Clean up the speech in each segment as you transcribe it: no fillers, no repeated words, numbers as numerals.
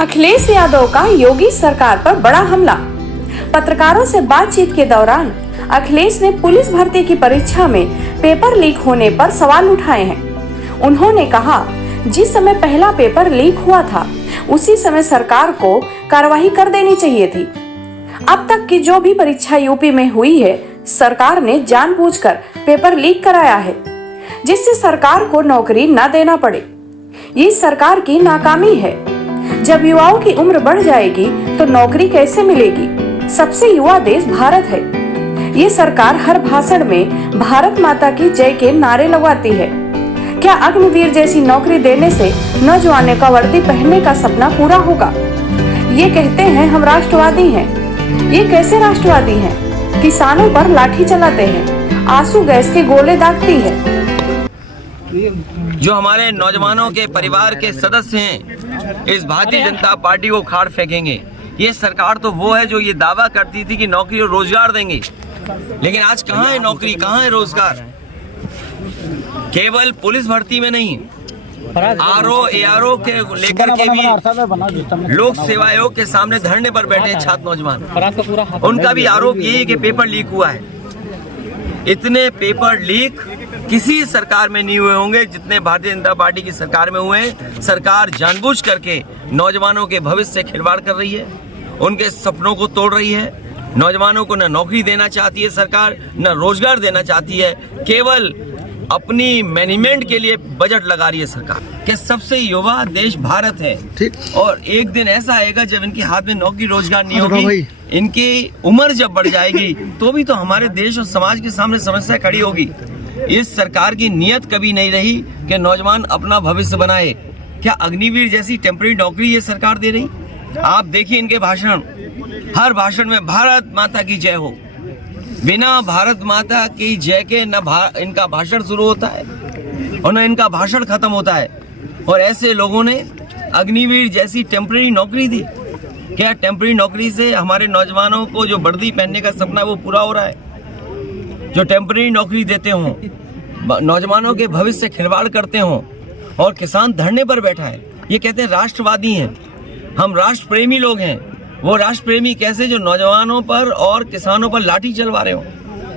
अखिलेश यादव का योगी सरकार पर बड़ा हमला। पत्रकारों से बातचीत के दौरान अखिलेश ने पुलिस भर्ती की परीक्षा में पेपर लीक होने पर सवाल उठाए हैं। उन्होंने कहा, जिस समय पहला पेपर लीक हुआ था उसी समय सरकार को कार्रवाई कर देनी चाहिए थी। अब तक की जो भी परीक्षा यूपी में हुई है, सरकार ने जानबूझकर पेपर लीक कराया है, जिससे सरकार को नौकरी न देना पड़े। ये सरकार की नाकामी है। जब युवाओं की उम्र बढ़ जाएगी तो नौकरी कैसे मिलेगी? सबसे युवा देश भारत है। ये सरकार हर भाषण में भारत माता की जय के नारे लगवाती है। क्या अग्निवीर जैसी नौकरी देने से नौजवानों का वर्दी पहनने का सपना पूरा होगा? ये कहते हैं हम राष्ट्रवादी हैं। ये कैसे राष्ट्रवादी हैं? किसानों पर लाठी चलाते हैं, आंसू गैस के गोले दागती है। जो हमारे नौजवानों के परिवार के सदस्य हैं, इस भारतीय जनता पार्टी को खाड़ फेंकेंगे। ये सरकार तो वो है जो ये दावा करती थी कि नौकरी और रोजगार देंगे, लेकिन आज कहाँ है नौकरी, कहाँ है रोजगार? केवल पुलिस भर्ती में नहीं, आरओ एआरओ के लेकर के भी लोक सेवा आयोग के सामने धरने पर बैठे छात्र नौजवान। उनका भी आरोप यही है कि पेपर लीक हुआ है। इतने पेपर लीक किसी सरकार में नहीं हुए होंगे जितने भारतीय जनता पार्टी की सरकार में हुए हैं। सरकार जानबूझ करके नौजवानों के भविष्य से खिलवाड़ कर रही है, उनके सपनों को तोड़ रही है। नौजवानों को न नौकरी देना चाहती है सरकार, न रोजगार देना चाहती है। केवल अपनी मैनेजमेंट के लिए बजट लगा रही है सरकार। कि सबसे युवा देश भारत है, और एक दिन ऐसा आएगा जब इनके हाथ में नौकरी रोजगार नहीं होगी, इनकी उम्र जब बढ़ जाएगी तो भी तो हमारे देश और समाज के सामने समस्या खड़ी होगी। इस सरकार की नीयत कभी नहीं रही कि नौजवान अपना भविष्य बनाए। क्या अग्निवीर जैसी टेम्परेरी नौकरी ये सरकार दे रही? आप देखिए इनके भाषण, हर भाषण में भारत माता की जय हो। बिना भारत माता की जय के न इनका भाषण शुरू होता है और न इनका भाषण खत्म होता है। और ऐसे लोगों ने अग्निवीर जैसी टेम्परेरी नौकरी दी। क्या टेम्परेरी नौकरी से हमारे नौजवानों को जो वर्दी पहनने का सपना है वो पूरा हो रहा है? जो टेम्परेरी नौकरी देते हों, नौजवानों के भविष्य से खिलवाड़ करते हों, और किसान धरने पर बैठा है। ये कहते हैं राष्ट्रवादी हैं, हम राष्ट्र प्रेमी लोग हैं। वो राष्ट्र प्रेमी कैसे जो नौजवानों पर और किसानों पर लाठी चलवा रहे हो,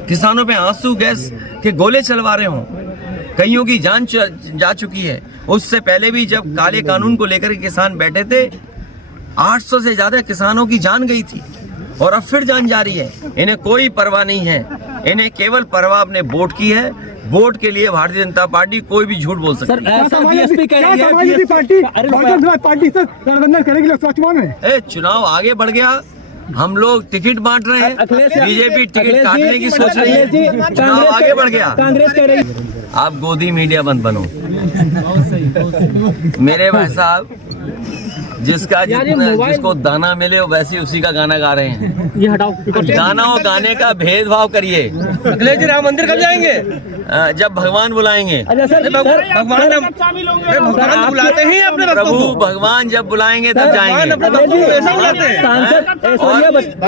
किसानों पे आंसू गैस के गोले चलवा रहे हो। कईयों की जान जा चुकी है। उससे पहले भी जब काले कानून को लेकर किसान बैठे थे, 800 से ज्यादा किसानों की जान गई थी, और अब फिर जान जा रही है। इन्हें कोई परवाह नहीं है, इन्हें केवल परवाह अपने वोट की है। वोट के लिए भारतीय जनता पार्टी कोई भी झूठ बोल सकती है। चुनाव आगे बढ़ गया, हम लोग टिकट बांट रहे हैं, बीजेपी टिकट काटने की सोच रही है। चुनाव आगे बढ़ गया। आप गोदी मीडिया बंद बनो मेरे भाई साहब। जिसको दाना मिले वैसे उसी का गाना गा रहे हैं। ये हटाओ, गाना और गाने का भेदभाव करिए। अखिलेश जी राम मंदिर कब जाएंगे? जब भगवान बुलाएंगे। भगवान बुलाते हैं अपने प्रभु, भगवान जब बुलाएंगे तब जाएंगे।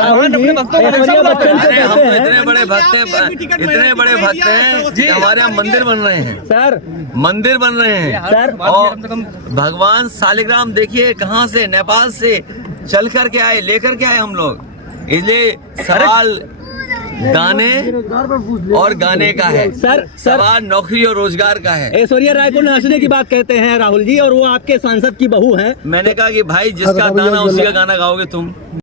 हम इतने बड़े भक्त हैं, हमारे यहाँ मंदिर बन रहे हैं सर, मंदिर बन रहे हैं सर। और भगवान शालिग्राम देखिए कहाँ से, नेपाल से चल करके आए, लेकर के आए हम लोग। इसलिए सवाल गाने और गाने का है सर, सवाल नौकरी और रोजगार का है। ऐश्वर्या राय को नाचने की बात कहते हैं राहुल जी, और वो आपके सांसद की बहू है। मैंने कहा कि भाई जिसका दाना उसी का गाना गाओगे तुम।